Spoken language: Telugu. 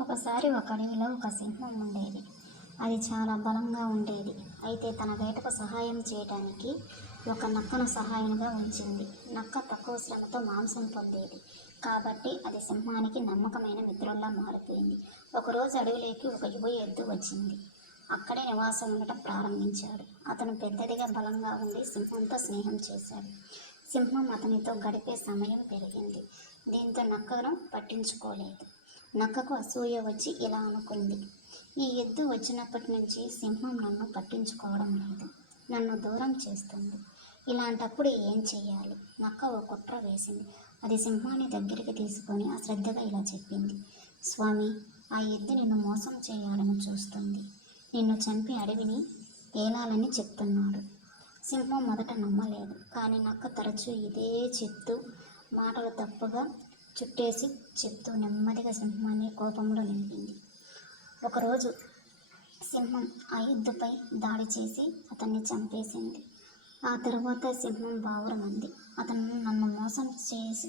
ఒకసారి ఒక అడవిలో ఒక సింహం ఉండేది. అది చాలా బలంగా ఉండేది. అయితే తన వేటకు సహాయం చేయడానికి ఒక నక్కను సహాయంగా ఉంచింది. నక్క తక్కువ శ్రమతో మాంసం పొందేది కాబట్టి అది సింహానికి నమ్మకమైన మిత్రుల్లా మారిపోయింది. ఒకరోజు అడవిలోకి ఒక యువ ఎద్దు వచ్చింది. అక్కడే నివాసం ఉండటం ప్రారంభించాడు. అతను పెద్దదిగా బలంగా ఉండి సింహంతో స్నేహం చేశాడు. సింహం అతనితో గడిపే సమయం పెరిగింది. దీంతో నక్కను పట్టించుకోలేదు. నక్కకు అసూయ వచ్చి ఇలా అనుకుంది, ఈ ఎద్దు వచ్చినప్పటి నుంచి సింహం నన్ను పట్టించుకోవడం లేదు, నన్ను దూరం చేస్తుంది. ఇలాంటప్పుడు ఏం చెయ్యాలి? నక్క ఓ కుట్ర వేసింది. అది సింహాన్ని దగ్గరికి తీసుకొని అశ్రద్ధగా ఇలా చెప్పింది, స్వామి, ఆ ఎద్దు నిన్ను మోసం చేయాలని చూస్తుంది. నిన్ను చంపి అడవిని ఏలాలని చెప్తున్నాడు. సింహం మొదట నమ్మలేదు. కానీ నక్క తరచూ ఇదే చెప్తూ మాటలు తప్పుగా చుట్టేసి చెప్తూ నెమ్మదిగా సింహాన్ని కోపంలో నింపింది. ఒకరోజు సింహం ఆ ఎద్దుపై దాడి చేసి అతన్ని చంపేసింది. ఆ తరువాత సింహం బావురమంది, అతను నన్ను మోసం చేసి